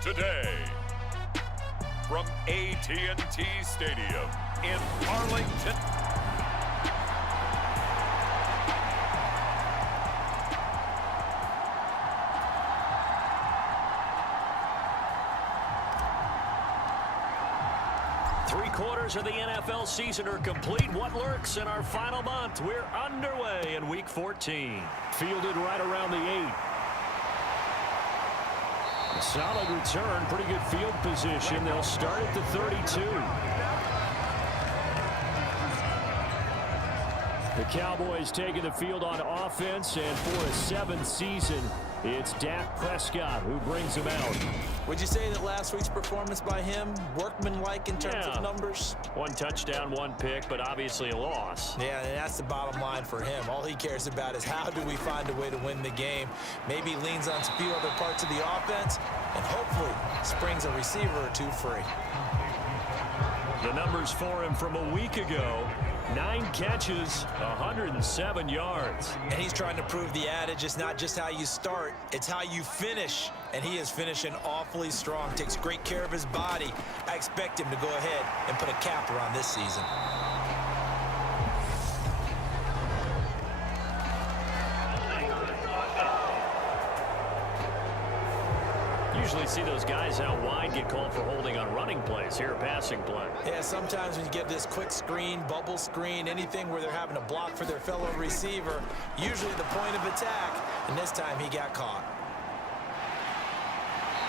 today. From AT&T Stadium in Arlington. Three-quarters of the NFL season are complete. What lurks in our final month? We're underway in Week 14. Fielded right around the 8. A solid return, pretty good field position. They'll start at the 32. The Cowboys taking the field on offense, and for a 7th season, it's Dak Prescott who brings them out. Would you say that last week's performance by him, workmanlike in terms of numbers? 1 touchdown, 1 pick, but obviously a loss. Yeah, and that's the bottom line for him. All he cares about is how do we find a way to win the game. Maybe leans on a few other parts of the offense, and hopefully springs a receiver or 2 free. The numbers for him from a week ago: 9 catches, 107 yards. And he's trying to prove the adage, it's not just how you start, it's how you finish. And he is finishing awfully strong, takes great care of his body. I expect him to go ahead and put a capper on this season. Usually see those guys out wide get called for holding on running plays. Here, a passing play. Yeah, sometimes when you get this quick screen, bubble screen, anything where they're having to block for their fellow receiver, usually the point of attack, and this time he got caught.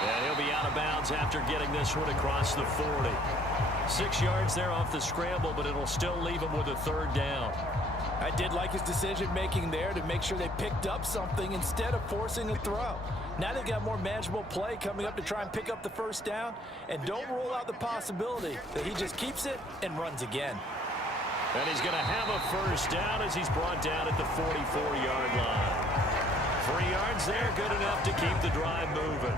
And he'll be out of bounds after getting this one across the 40. 6 yards there off the scramble, but it'll still leave him with a 3rd down. I did like his decision-making there to make sure they picked up something instead of forcing a throw. Now they've got more manageable play coming up to try and pick up the 1st down, and don't rule out the possibility that he just keeps it and runs again. And he's going to have a 1st down as he's brought down at the 44-yard line. 3 yards there, good enough to keep the drive moving.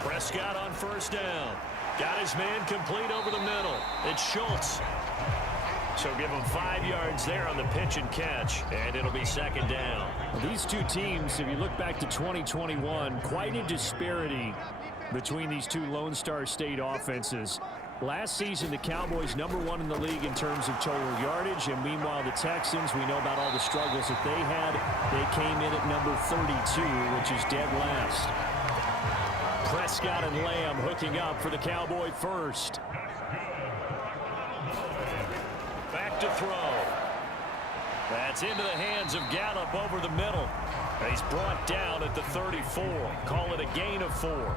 Prescott on 1st down. Got his man complete over the middle. It's Schultz. So give him 5 yards there on the pitch and catch, and it'll be 2nd down. Well, these two teams, if you look back to 2021, quite a disparity between these two Lone Star State offenses. Last season, the Cowboys #1 in the league in terms of total yardage, and meanwhile the Texans, we know about all the struggles that they had. They came in at number 32, which is dead last. Prescott and Lamb hooking up for the Cowboy first. Back to throw. That's into the hands of Gallup over the middle. He's brought down at the 34. Call it a gain of 4.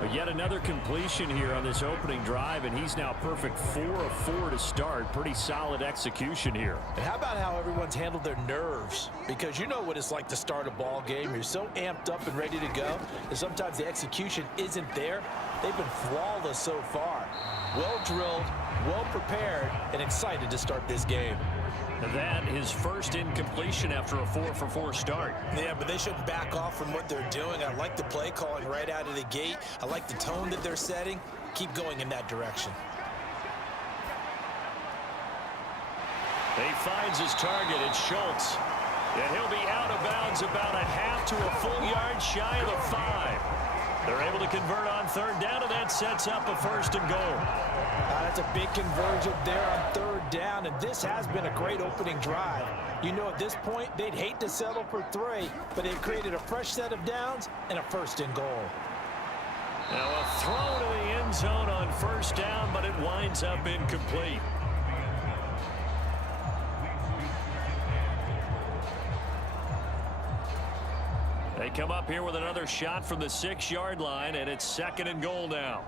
But yet another completion here on this opening drive, and he's now perfect 4 of 4 to start. Pretty solid execution here. And how about how everyone's handled their nerves? Because you know what it's like to start a ball game. You're so amped up and ready to go, and sometimes the execution isn't there. They've been flawless so far. Well drilled, well prepared, and excited to start this game. That his first incompletion after a 4-for-4 start. Yeah, but they shouldn't back off from what they're doing. I like the play calling right out of the gate. I like the tone that they're setting. Keep going in that direction. He finds his target. It's Schultz. And he'll be out of bounds about a half to a full yard shy of the 5. They're able to convert on 3rd down, and that sets up a 1st and goal. That's a big conversion there on 3rd down, and this has been a great opening drive. You know, at this point, they'd hate to settle for 3, but they've created a fresh set of downs and a 1st and goal. Now a throw to the end zone on 1st down, but it winds up incomplete. They come up here with another shot from the 6-yard line, and it's 2nd and goal now.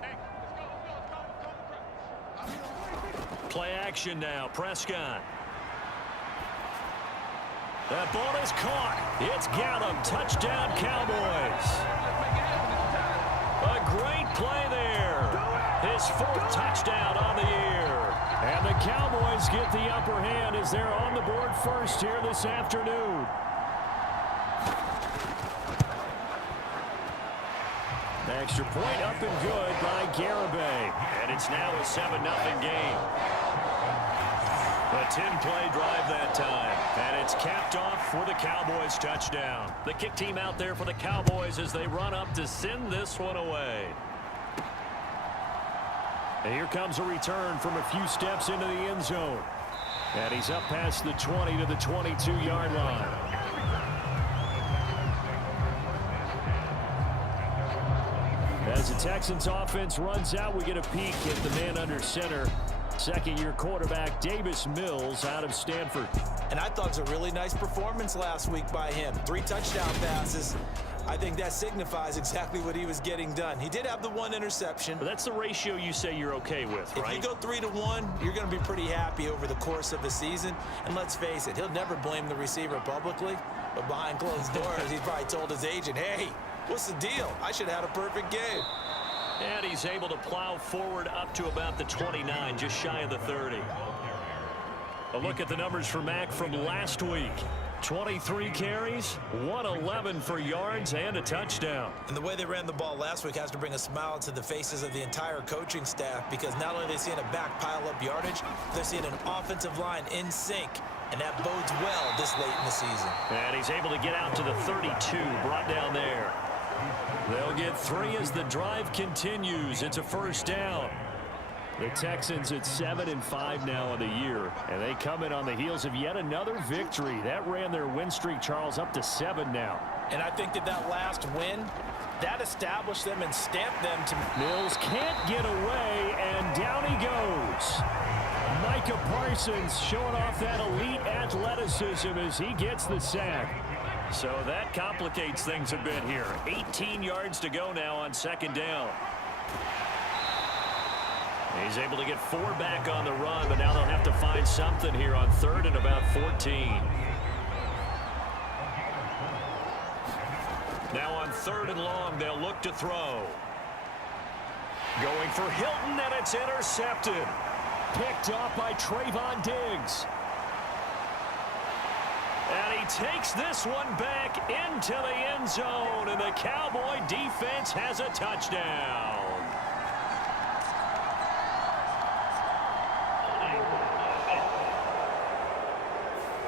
Play action now. Prescott. That ball is caught. It's Gallup. Touchdown, Cowboys. A great play there. His 4th touchdown on the year. And the Cowboys get the upper hand as they're on the board first here this afternoon. Extra point up and good by Garibay. And it's now a 7-0 game. A 10-play drive that time, and it's capped off for the Cowboys touchdown. The kick team out there for the Cowboys as they run up to send this one away. And here comes a return from a few steps into the end zone. And he's up past the 20 to the 22-yard line. As the Texans offense runs out, we get a peek at the man under center. Second-year quarterback Davis Mills out of Stanford. And I thought it was a really nice performance last week by him. 3 touchdown passes. I think that signifies exactly what he was getting done. He did have the 1 interception. But that's the ratio you say you're okay with, right? If you go 3-to-1, you're going to be pretty happy over the course of the season. And let's face it, he'll never blame the receiver publicly. But behind closed doors, he's probably told his agent, hey, what's the deal? I should have had a perfect game. And he's able to plow forward up to about the 29, just shy of the 30. A look at the numbers for Mack from last week. 23 carries, 111 for yards, and a touchdown. And the way they ran the ball last week has to bring a smile to the faces of the entire coaching staff, because not only are they seeing a back pile up yardage, they're seeing an offensive line in sync. And that bodes well this late in the season. And he's able to get out to the 32, brought down there. They'll get 3 as the drive continues. It's a first down. The Texans at 7-5 now on the year, and they come in on the heels of yet another victory. That ran their win streak, Charles, up to 7 now. And I think that last win, that established them and stamped them to... Mills can't get away, and down he goes. Micah Parsons showing off that elite athleticism as he gets the sack. So that complicates things a bit here. 18 yards to go now on second down. He's able to get 4 back on the run, but now they'll have to find something here on 3rd and about 14. Now on 3rd and long, they'll look to throw. Going for Hilton, and it's intercepted. Picked off by Trayvon Diggs. And he takes this one back into the end zone, and the Cowboy defense has a touchdown.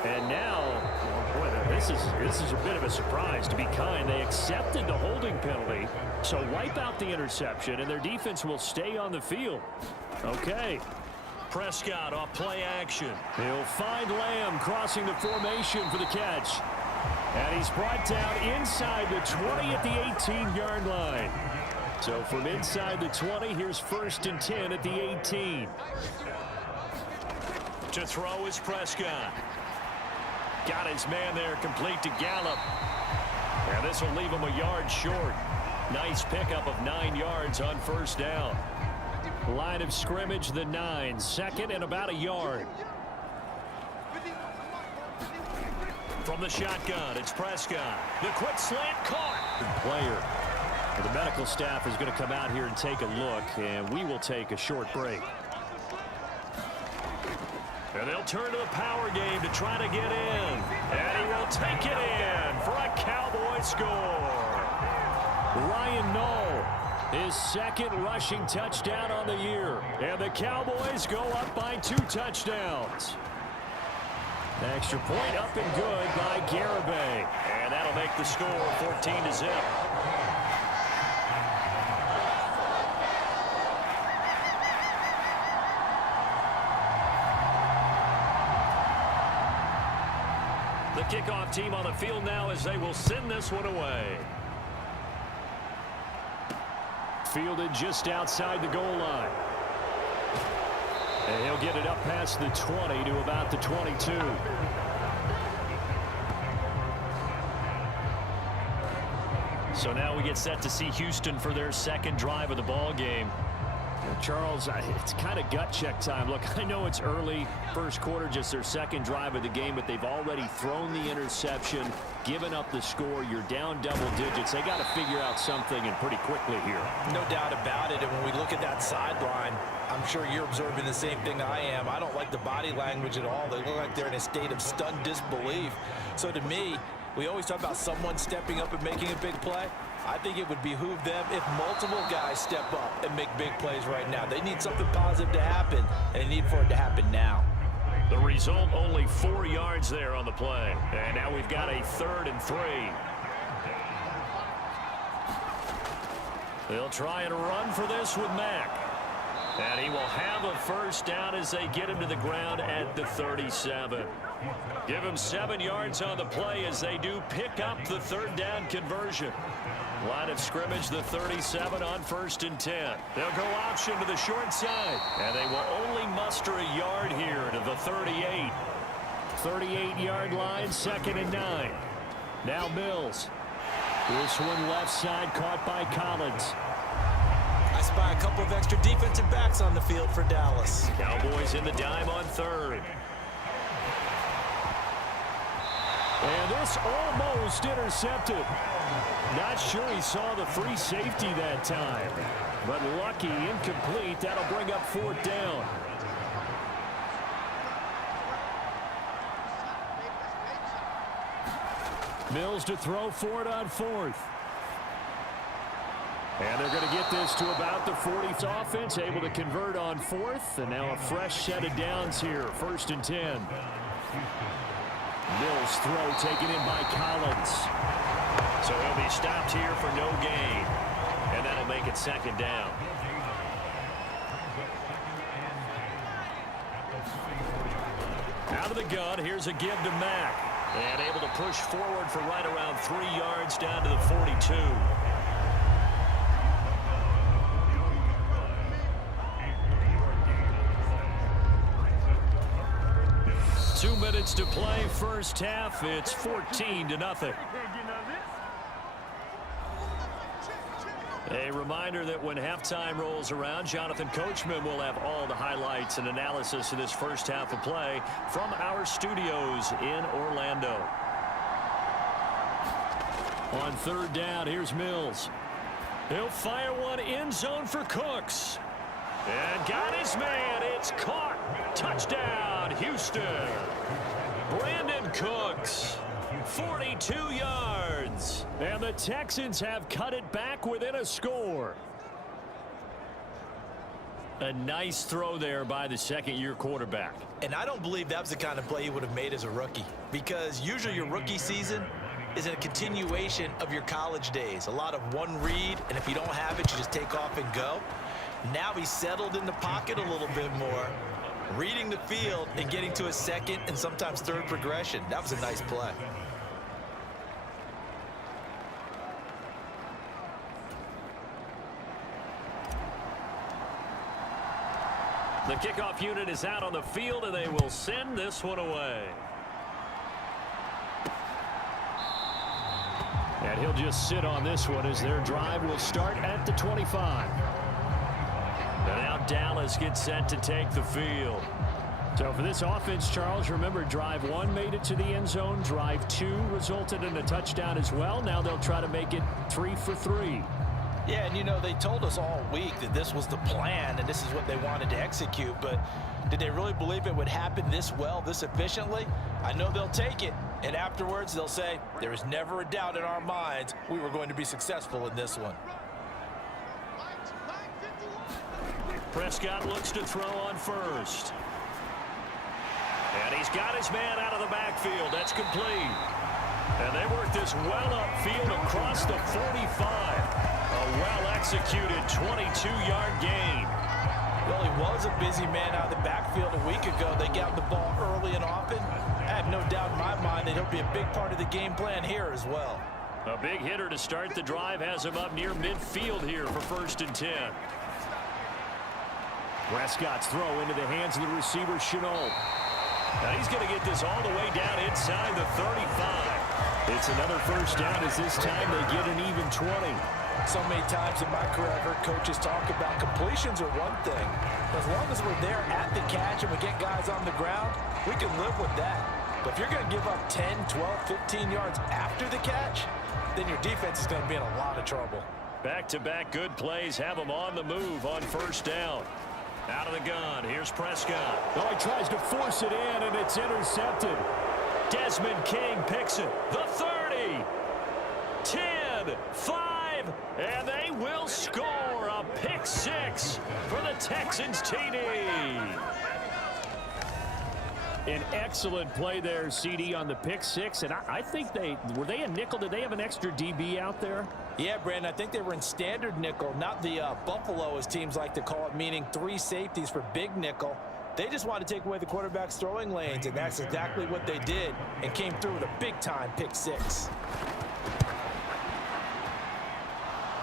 And now, boy, this is a bit of a surprise, to be kind. They accepted the holding penalty, so wipe out the interception, and their defense will stay on the field. Okay. Prescott off play action. He'll find Lamb crossing the formation for the catch. And he's brought down inside the 20 at the 18-yard line. So from inside the 20, here's 1st and 10 at the 18. To throw is Prescott. Got his man there, complete to Gallup. And this will leave him a yard short. Nice pickup of 9 yards on first down. Line of scrimmage, the 9. 2nd and about a yard. From the shotgun, it's Prescott. The quick slant caught. Good player. The medical staff is going to come out here and take a look, and we will take a short break. And they'll turn to the power game to try to get in. And he will take it in for a Cowboy score. Ryan Knoll, his 2nd rushing touchdown on the year. And the Cowboys go up by 2 touchdowns. Extra point up and good by Garibay. And that'll make the score 14-0. The kickoff team on the field now as they will send this one away. Fielded just outside the goal line. And he'll get it up past the 20 to about the 22. So now we get set to see Houston for their 2nd drive of the ball game. Charles, it's kind of gut check time. Look, I know it's early, 1st quarter, just their 2nd drive of the game, but they've already thrown the interception, given up the score. You're down double digits. They got to figure out something, and pretty quickly here. No doubt about it. And when we look at that sideline, I'm sure you're observing the same thing I am. I don't like the body language at all. They look like they're in a state of stunned disbelief. So to me, we always talk about someone stepping up and making a big play. I think it would behoove them if multiple guys step up and make big plays right now. They need something positive to happen, and they need for it to happen now. The result, only 4 yards there on the play. And now we've got a 3rd and 3. They'll try and run for this with Mack. And he will have a first down as they get him to the ground at the 37. Give him 7 yards on the play as they do pick up the 3rd down conversion. Line of scrimmage, the 37 on 1st and 10. They'll go option to the short side. And they will only muster a yard here to the 38. 38-yard line, 2nd and 9. Now Mills. This one left side caught by Collins. I spy a couple of extra defensive backs on the field for Dallas. Cowboys in the dime on 3rd. And this almost intercepted. Not sure he saw the free safety that time. But lucky, incomplete. That'll bring up 4th down. Mills to throw for it on 4th. And they're going to get this to about the 40th. Offense able to convert on 4th. And now a fresh set of downs here. 1st and 10. Mills throw taken in by Collins. So he'll be stopped here for no gain. And that'll make it 2nd down. Out of the gun, here's a give to Mack. And able to push forward for right around 3 yards down to the 42. 2 minutes to play, first half. It's 14-0. A reminder that when halftime rolls around, Jonathan Coachman will have all the highlights and analysis of this first half of play from our studios in Orlando. On 3rd down, here's Mills. He'll fire one end zone for Cooks. And got his man. It's caught. Touchdown, Houston. Brandon Cooks. 42 yards. And the Texans have cut it back within a score. A nice throw there by the 2nd-year quarterback. And I don't believe that was the kind of play he would have made as a rookie, because usually your rookie season is a continuation of your college days. A lot of one read, and if you don't have it, you just take off and go. Now he's settled in the pocket a little bit more, reading the field and getting to a 2nd and sometimes 3rd progression. That was a nice play. The kickoff unit is out on the field, and they will send this one away. And he'll just sit on this one as their drive will start at the 25. And now Dallas gets set to take the field. So for this offense, Charles, remember drive 1 made it to the end zone. Drive 2 resulted in a touchdown as well. Now they'll try to make it 3 for 3. Yeah, and you know, they told us all week that this was the plan and this is what they wanted to execute, but did they really believe it would happen this well, this efficiently? I know they'll take it, and afterwards they'll say, there is never a doubt in our minds we were going to be successful in this one. Prescott looks to throw on 1st. And he's got his man out of the backfield. That's complete. And they work this well upfield across the 45. A well-executed 22-yard gain. Well, he was a busy man out of the backfield a week ago. They got the ball early and often. I have no doubt in my mind that he'll be a big part of the game plan here as well. A big hitter to start the drive has him up near midfield here for 1st and 10. Prescott's throw into the hands of the receiver, Chenault. Now he's going to get this all the way down inside the 35. It's another first down as this time they get an even 20. So many times in my career, I've heard coaches talk about completions are one thing. As long as we're there at the catch and we get guys on the ground, we can live with that. But if you're going to give up 10, 12, 15 yards after the catch, then your defense is going to be in a lot of trouble. Back-to-back good plays have him on the move on 1st down. Out of the gun, here's Prescott. Oh, he tries to force it in, and it's intercepted. Desmond King picks it. The 30, 10, 5, and they will score a pick 6 for the Texans TD. An excellent play there, CD, on the pick six. And I think were they a nickel? Did they have an extra DB out there? Yeah, Brandon, I think they were in standard nickel, not the Buffalo, as teams like to call it, meaning 3 safeties for big nickel. They just wanted to take away the quarterback's throwing lanes, and that's exactly what they did, and came through with a big-time pick six.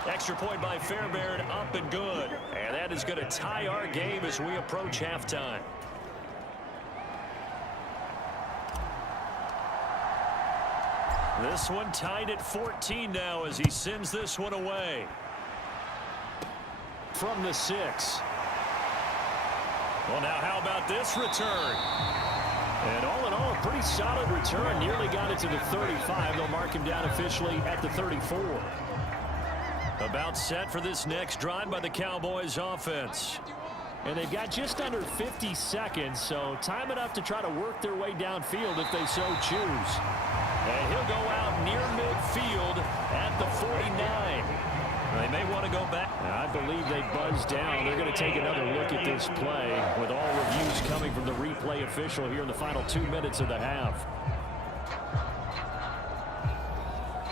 Extra point by Fairbairn, up and good. And that is going to tie our game as we approach halftime. This one tied at 14 now as he sends this one away. From the 6. Well, now how about this return? And all in all, a pretty solid return. Nearly got it to the 35. They'll mark him down officially at the 34. About set for this next drive by the Cowboys offense. And they've got just under 50 seconds, so time enough to try to work their way downfield if they so choose. And he'll go out near midfield at the 49. They may want to go back. I believe they buzzed down. They're going to take another look at this play with all reviews coming from the replay official here in the final 2 minutes of the half.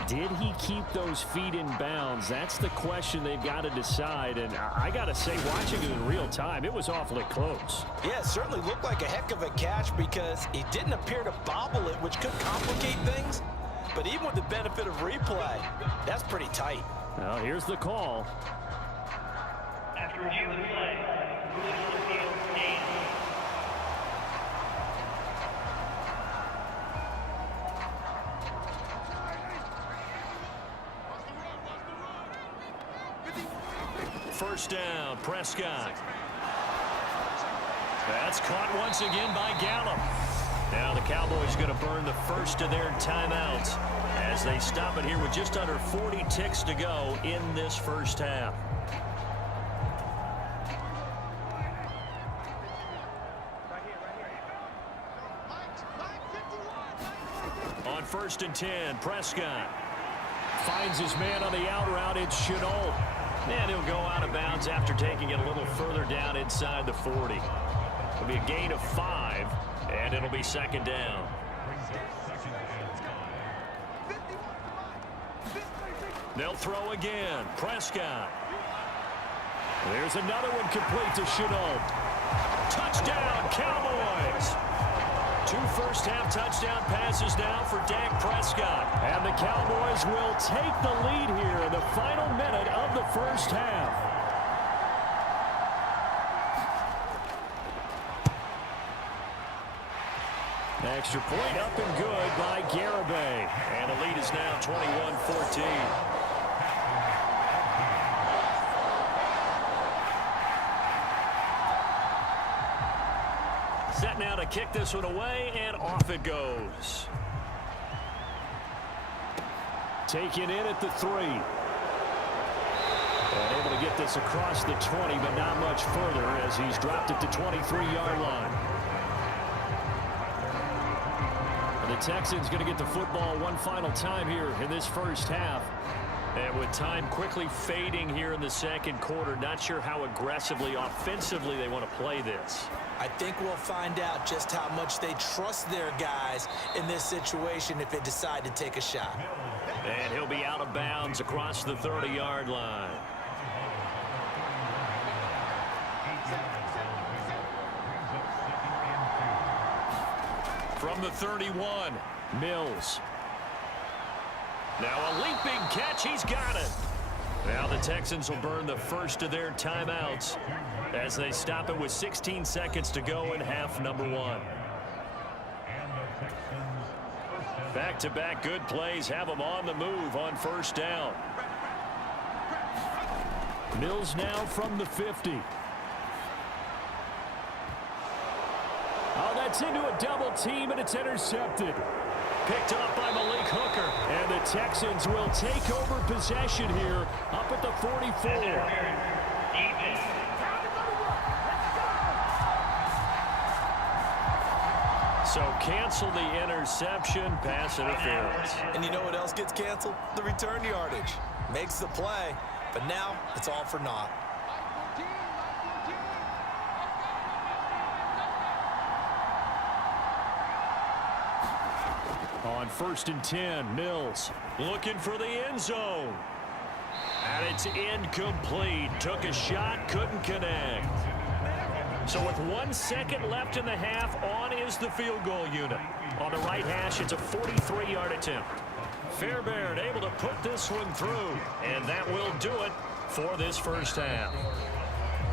Did he keep those feet in bounds? That's the question they've got to decide. And I got to say, watching it in real time, it was awfully close. Yeah, it certainly looked like a heck of a catch because he didn't appear to bobble it, which could complicate things. But even with the benefit of replay, that's pretty tight. Now, here's the call. After review of the play, ruling on the field, game. First down, Prescott. That's caught once again by Gallup. Now the Cowboys going to burn the first of their timeouts as they stop it here with just under 40 ticks to go in this first half. On 1st and 10, Prescott Finds his man on the out route. It's Chenault. And he'll go out of bounds after taking it a little further down inside the 40. It'll be a gain of 5, and it'll be 2nd down. They'll throw again. Prescott. There's another one complete to Chenault. Touchdown, Cowboys! 2 first-half touchdown passes now for Dak Prescott. And the Cowboys will take the lead here in the final minute of the first half. Extra point up and good by Garibay. And the lead is now 21-14. Set now to kick this one away, and off it goes. Taken in at the 3. And able to get this across the 20, but not much further as he's dropped it to 23-yard line. And the Texans going to get the football one final time here in this first half. And with time quickly fading here in the second quarter, not sure how aggressively, offensively they want to play this. I think we'll find out just how much they trust their guys in this situation if they decide to take a shot. And he'll be out of bounds across the 30-yard line. From the 31, Mills. Now a leaping catch, he's got it. Now the Texans will burn the first of their timeouts as they stop it with 16 seconds to go in half number 1. Back-to-back good plays have them on the move on first down. Mills now from the 50. Oh, that's into a double team, and it's intercepted. Picked up by Malik Hooker. And the Texans will take over possession here up at the 44. So cancel the interception, pass interference. And you know what else gets canceled? The return yardage. Makes the play, but now it's all for naught. On 1st and 10, Mills looking for the end zone. And it's incomplete. Took a shot, couldn't connect. So with 1 second left in the half, on is the field goal unit. On the right hash, it's a 43-yard attempt. Fairbairn able to put this one through, and that will do it for this first half.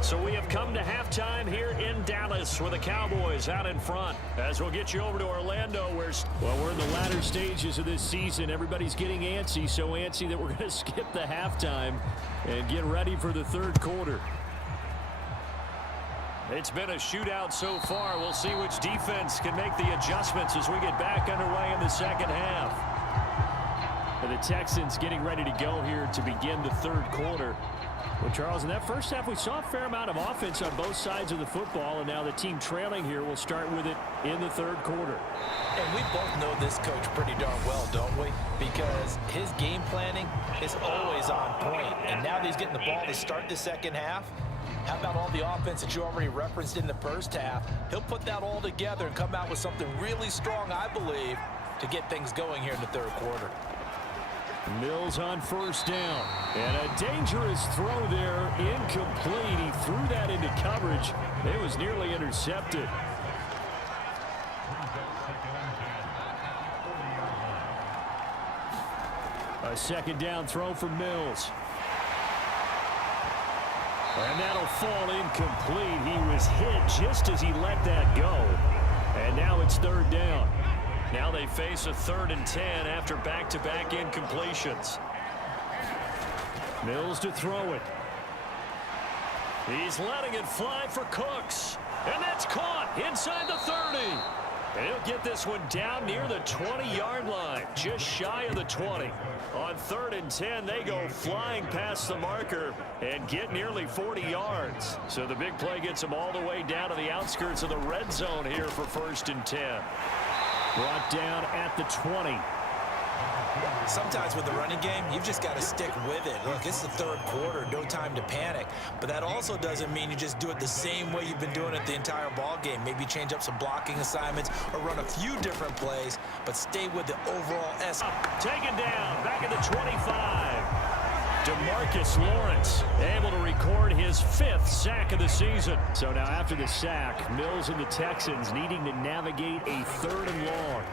So we have come to halftime here in Dallas with the Cowboys out in front. As we'll get you over to Orlando where, well, we're in the latter stages of this season. Everybody's getting antsy, so antsy that we're going to skip the halftime and get ready for the third quarter. It's been a shootout so far. We'll see which defense can make the adjustments as we get back underway in the second half. And the Texans getting ready to go here to begin the third quarter. Well, Charles, in that first half, we saw a fair amount of offense on both sides of the football, and now the team trailing here will start with it in the third quarter. And we both know this coach pretty darn well, don't we? Because his game planning is always on point. And now that he's getting the ball to start the second half, how about all the offense that you already referenced in the first half? He'll put that all together and come out with something really strong, I believe, to get things going here in the third quarter. Mills on 1st down. And a dangerous throw there. Incomplete. He threw that into coverage. It was nearly intercepted. A 2nd down throw for Mills. And that'll fall incomplete. He was hit just as he let that go. And now it's 3rd down. Now they face a 3rd and 10 after back-to-back incompletions. Mills to throw it. He's letting it fly for Cooks. And that's caught inside the 30. And he'll get this one down near the 20-yard line, just shy of the 20. On 3rd and 10, they go flying past the marker and get nearly 40 yards. So the big play gets them all the way down to the outskirts of the red zone here for 1st and 10. Brought down at the 20. Sometimes with the running game, you've just got to stick with it. Look, it's the third quarter, no time to panic. But that also doesn't mean you just do it the same way you've been doing it the entire ball game. Maybe change up some blocking assignments or run a few different plays, but stay with the overall essence. Taken down, back at the 25. DeMarcus Lawrence able to record his 5th sack of the season. So now after the sack, Mills and the Texans needing to navigate a 3rd and long.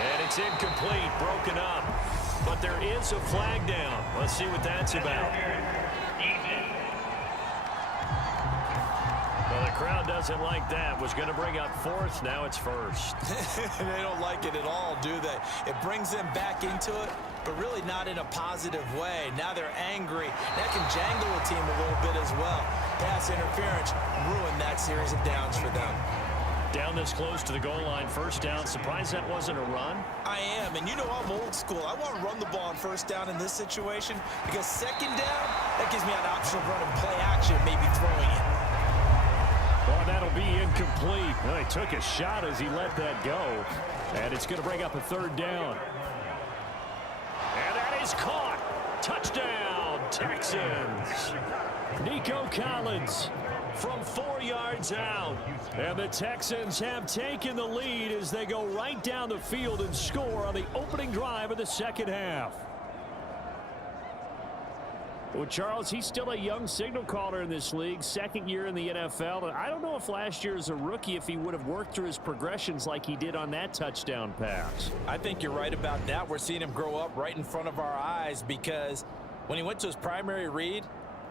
And it's incomplete, broken up. But there is a flag down. Let's see what that's about. Well, the crowd doesn't like that. Was going to bring up 4th. Now it's 1st. They don't like it at all, do they? It brings them back into it, but really not in a positive way. Now they're angry. That can jangle a team a little bit as well. Pass interference ruined that series of downs for them. Down this close to the goal line, 1st down. Surprised that wasn't a run? I am, and you know I'm old school. I want to run the ball on 1st down in this situation because 2nd down, that gives me an option of running play action, maybe throwing it. Well, that'll be incomplete. Well, he took a shot as he let that go. And it's going to bring up a 3rd down. And that is caught. Touchdown, Texans. Nico Collins from 4 yards out. And the Texans have taken the lead as they go right down the field and score on the opening drive of the second half. Well, Charles, he's still a young signal caller in this league, 2nd year in the NFL. And I don't know if last year as a rookie, if he would have worked through his progressions like he did on that touchdown pass. I think you're right about that. We're seeing him grow up right in front of our eyes because when he went to his primary read,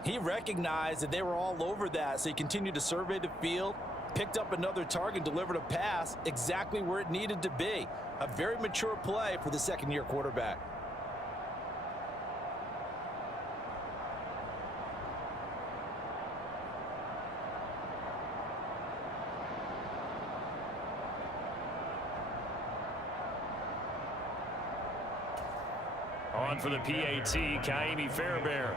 he recognized that they were all over that. So he continued to survey the field, picked up another target, delivered a pass exactly where it needed to be. A very mature play for the 2nd-year quarterback. On for the PAT, Kaimi Fairbairn.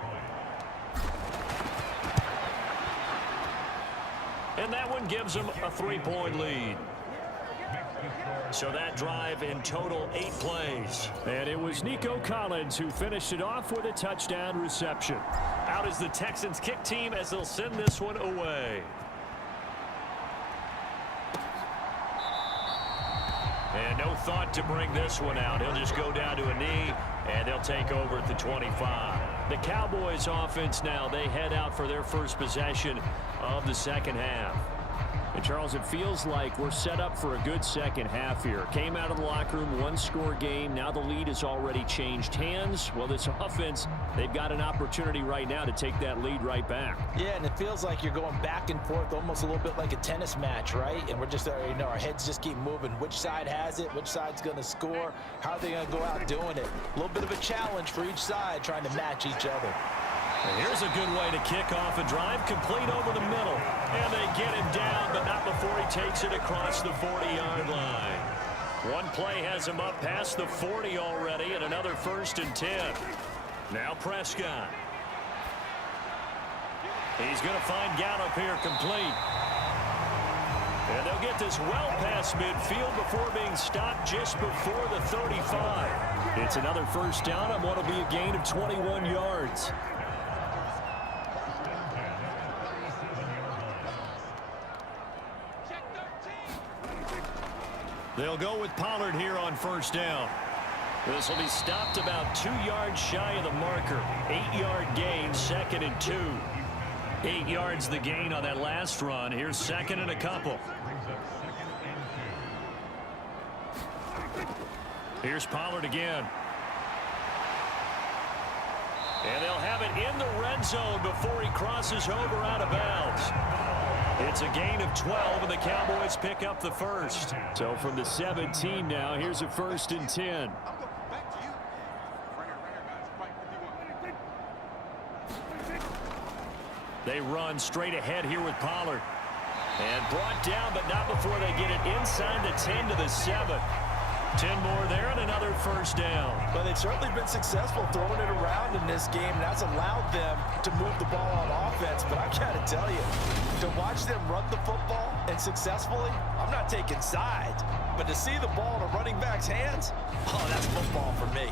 And that one gives them a 3-point lead. So that drive in total 8 plays. And it was Nico Collins who finished it off with a touchdown reception. Out is the Texans kick team as they'll send this one away. thought to bring this one out. He'll just go down to a knee, and they'll take over at the 25. The Cowboys offense now, they head out for their first possession of the second half. And Charles, it feels like we're set up for a good second half here. Came out of the locker room, one-score game. Now the lead has already changed hands. Well, this offense, they've got an opportunity right now to take that lead right back. Yeah, and it feels like you're going back and forth almost a little bit like a tennis match, right? And we're just, our heads just keep moving. Which side has it? Which side's going to score? How are they going to go out doing it? A little bit of a challenge for each side trying to match each other. And here's a good way to kick off a drive, complete over the middle. And they get him down, but not before he takes it across the 40-yard line. One play has him up past the 40 already, and another 1st and 10. Now Prescott. He's going to find Gallup here complete. And they'll get this well past midfield before being stopped just before the 35. It's another first down on what will be a gain of 21 yards. They'll go with Pollard here on first down. This will be stopped about 2 yards shy of the marker. 8-yard gain, 2nd and 2. 8 yards the gain on that last run. Here's 2nd and a couple. Here's Pollard again. And they'll have it in the red zone before he crosses over out of bounds. It's a gain of 12, and the Cowboys pick up the first. So from the 17 now, here's a 1st and 10. They run straight ahead here with Pollard. And brought down, but not before they get it inside the 10 to the 7. 10 more there and another first down. But they've certainly been successful throwing it around in this game, and that's allowed them to move the ball on offense. But I've got to tell you, to watch them run the football and successfully, I'm not taking sides, but to see the ball in a running back's hands, oh, that's football for me.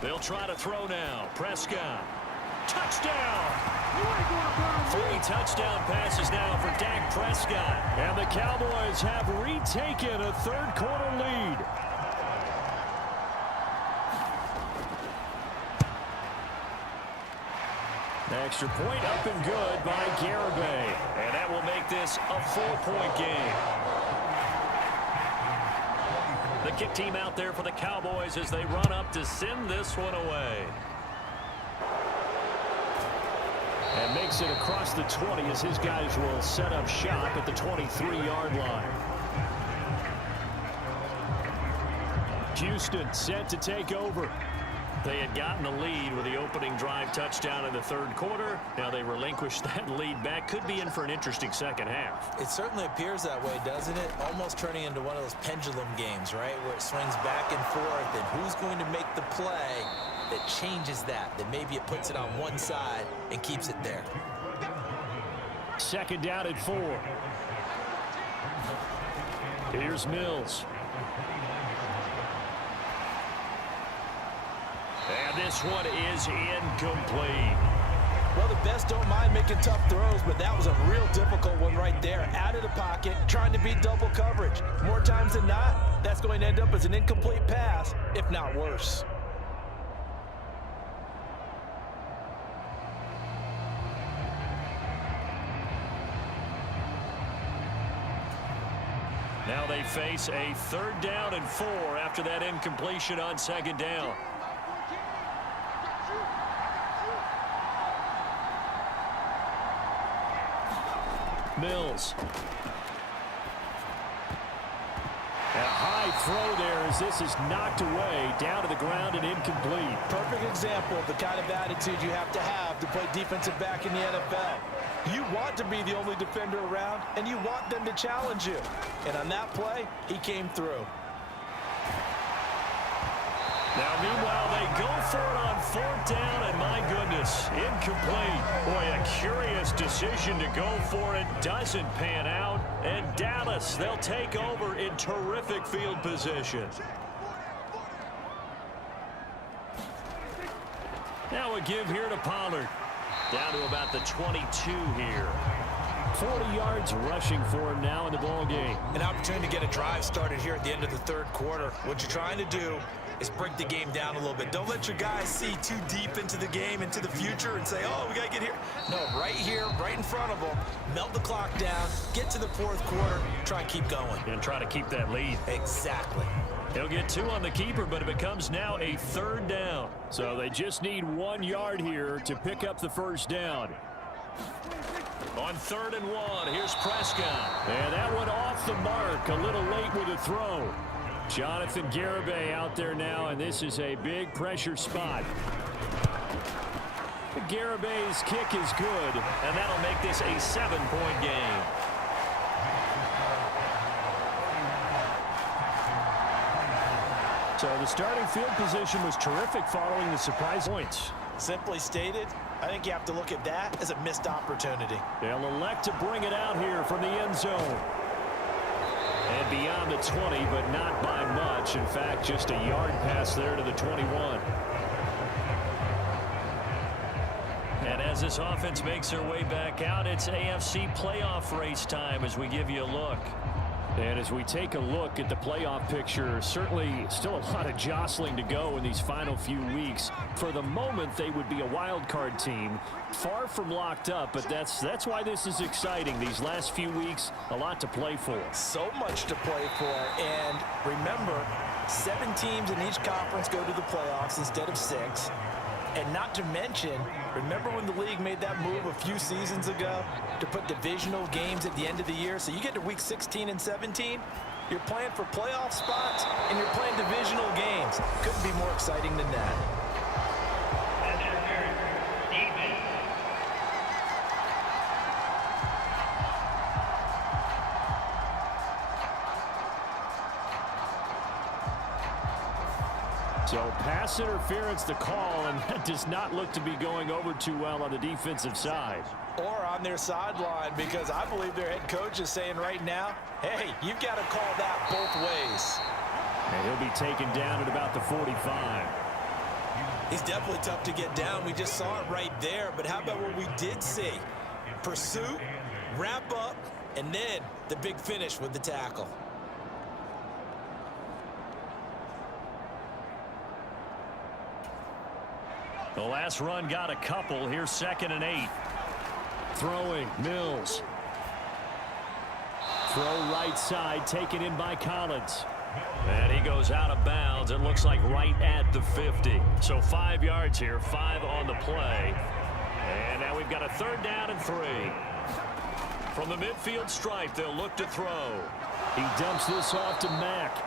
They'll try to throw now. Prescott. Touchdown! 3 touchdown passes now for Dak Prescott. And the Cowboys have retaken a third-quarter lead. Extra point up and good by Garibay. And that will make this a 4-point game. The kick team out there for the Cowboys as they run up to send this one away. And makes it across the 20 as his guys will set up shop at the 23-yard line. Houston set to take over. They had gotten the lead with the opening drive touchdown in the third quarter. Now they relinquished that lead back. Could be in for an interesting second half. It certainly appears that way, doesn't it? Almost turning into one of those pendulum games, right? Where it swings back and forth, and who's going to make the play that changes that maybe it puts it on one side and keeps it there. 2nd down at 4. Here's Mills. And this one is incomplete. Well, the best don't mind making tough throws, but that was a real difficult one right there. Out of the pocket, trying to beat double coverage. More times than not, that's going to end up as an incomplete pass, if not worse. Now they face a 3rd down and 4 after that incompletion on 2nd down. Mills. A high throw there as this is knocked away, down to the ground and incomplete. Perfect example of the kind of attitude you have to play defensive back in the NFL. You want to be the only defender around, and you want them to challenge you. And on that play, he came through. Now, meanwhile, they go for it on 4th down, and my goodness, incomplete. Boy, a curious decision to go for it. Doesn't pan out. And Dallas, they'll take over in terrific field position. Now a give here to Pollard. Down to about the 22 here. 40 yards rushing for him now in the ball game. An opportunity to get a drive started here at the end of the 3rd quarter. What you're trying to do is break the game down a little bit. Don't let your guys see too deep into the game, into the future, and say, oh, we got to get here. No, right here, right in front of them, melt the clock down, get to the 4th quarter, try and keep going. And try to keep that lead. Exactly. He'll get 2 on the keeper, but it becomes now a 3rd down. So they just need 1 yard here to pick up the 1st down. On 3rd and 1, here's Prescott. And that one off the mark, a little late with the throw. Jonathan Garibay out there now, and this is a big pressure spot. Garibay's kick is good, and that'll make this a 7-point game. So the starting field position was terrific following the surprise points. Simply stated, I think you have to look at that as a missed opportunity. They'll elect to bring it out here from the end zone. And beyond the 20, but not by much. In fact, just a yard pass there to the 21. And as this offense makes their way back out, it's AFC playoff race time as we give you a look. And as we take a look at the playoff picture, certainly still a lot of jostling to go in these final few weeks. For the moment, they would be a wild card team, far from locked up, but that's why this is exciting. These last few weeks, a lot to play for. So much to play for, and remember, 7 teams in each conference go to the playoffs instead of 6. And not to mention, remember when the league made that move a few seasons ago to put divisional games at the end of the year? So you get to week 16 and 17, you're playing for playoff spots, and you're playing divisional games. Couldn't be more exciting than that. That's your turn. Defense. So pass interference the call, and that does not look to be going over too well on the defensive side. Or on their sideline, because I believe their head coach is saying right now, hey, you've got to call that both ways. And he'll be taken down at about the 45. He's definitely tough to get down. We just saw it right there. But how about what we did see? Pursuit, wrap up, and then the big finish with the tackle. The last run got a couple. Here's 2nd and 8. Throwing, Mills. Throw right side, taken in by Collins. And he goes out of bounds. It looks like right at the 50. So 5 yards here, 5 on the play. And now we've got a 3rd down and 3. From the midfield stripe, they'll look to throw. He dumps this off to Mack.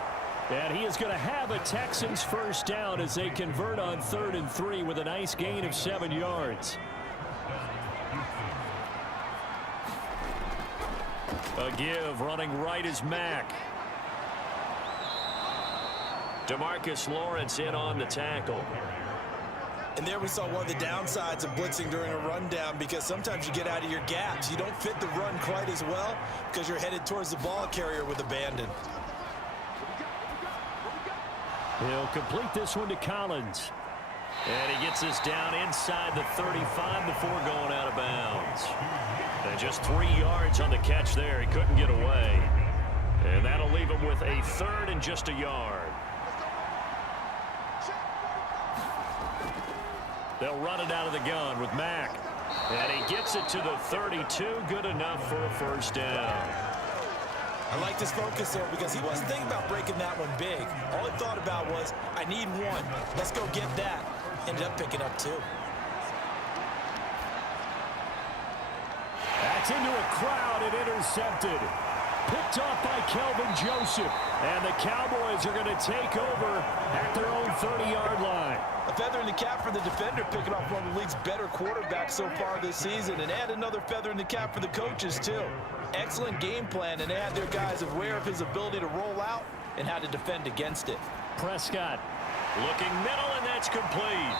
And he is going to have a Texans 1st down as they convert on 3rd and 3 with a nice gain of 7 yards. A give, running right is Mack. DeMarcus Lawrence in on the tackle. And there we saw one of the downsides of blitzing during a rundown, because sometimes you get out of your gaps. You don't fit the run quite as well because you're headed towards the ball carrier with abandon. He'll complete this one to Collins. And he gets this down inside the 35 before going out of bounds. And just 3 yards on the catch there. He couldn't get away. And that'll leave him with a 3rd and just a yard. They'll run it out of the gun with Mack. And he gets it to the 32. Good enough for a 1st down. I like this focus there because he wasn't thinking about breaking that one big. All he thought about was, I need 1. Let's go get that. Ended up picking up 2. That's into a crowd and intercepted. Picked off by Kelvin Joseph. And the Cowboys are going to take over at their own 30-yard line. A feather in the cap for the defender, picking off one of the league's better quarterbacks so far this season. And add another feather in the cap for the coaches, too. Excellent game plan, and they had their guys aware of his ability to roll out and how to defend against it. Prescott Looking middle, and that's complete.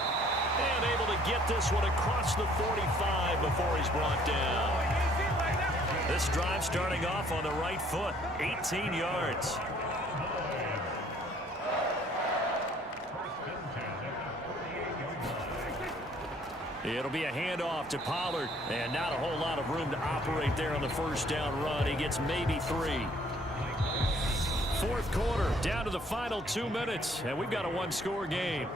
And able to get this one across the 45 before he's brought down. This drive starting off on the right foot, 18 yards. It'll be a handoff to Pollard, and not a whole lot of room to operate there on the first down run. He gets maybe 3. Fourth quarter, down to the final 2 minutes, and we've got a one-score game.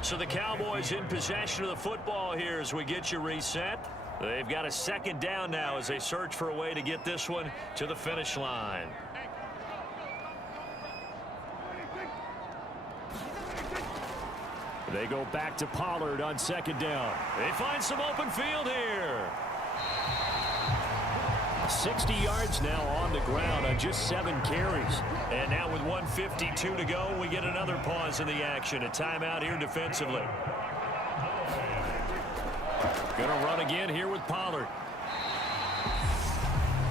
So the Cowboys in possession of the football here as we get you reset. They've got a second down now as they search for a way to get this one to the finish line. They go back to Pollard on second down. They find some open field here. 60 yards now on the ground on just 7 carries. And now with 1:52 to go, we get another pause in the action. A timeout here defensively. Going to run again here with Pollard.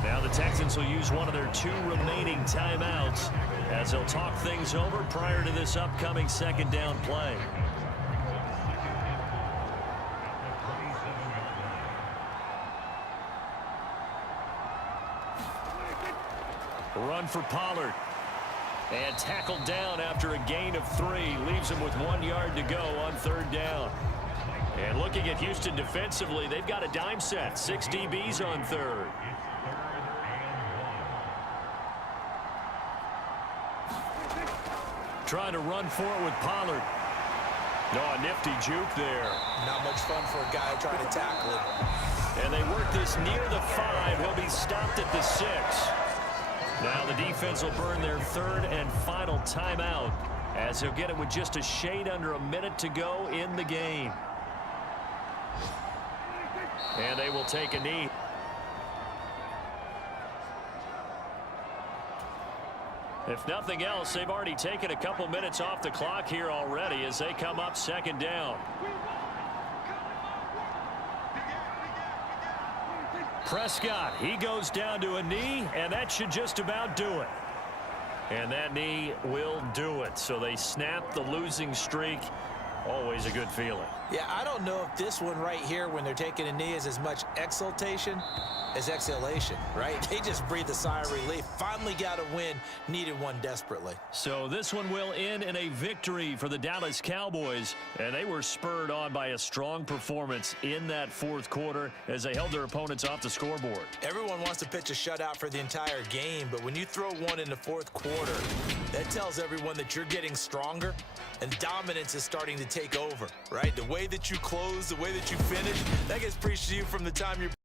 Now the Texans will use one of their 2 remaining timeouts as they'll talk things over prior to this upcoming second down play. Run for Pollard. And tackled down after a gain of 3. Leaves him with 1 yard to go on third down. And looking at Houston defensively, they've got a dime set. 6 DBs on third. Trying to run for it with Pollard. No, a nifty juke there. Not much fun for a guy trying to tackle him. And they work this near the 5. He'll be stopped at the 6. Now the defense will burn their 3rd and final timeout as they'll get it with just a shade under a minute to go in the game. And they will take a knee. If nothing else, they've already taken a couple minutes off the clock here already as they come up second down. Prescott, he goes down to a knee, and that should just about do it. And that knee will do it. So they snap the losing streak. Always a good feeling. Yeah, I don't know if this one right here when they're taking a knee is as much exultation as exhalation, right? They just breathe a sigh of relief. Finally got a win. Needed one desperately. So this one will end in a victory for the Dallas Cowboys. And they were spurred on by a strong performance in that fourth quarter as they held their opponents off the scoreboard. Everyone wants to pitch a shutout for the entire game, but when you throw one in the fourth quarter, that tells everyone that you're getting stronger and dominance is starting to take over, right? The way that you close, the way that you finish, that gets preached to you from the time you're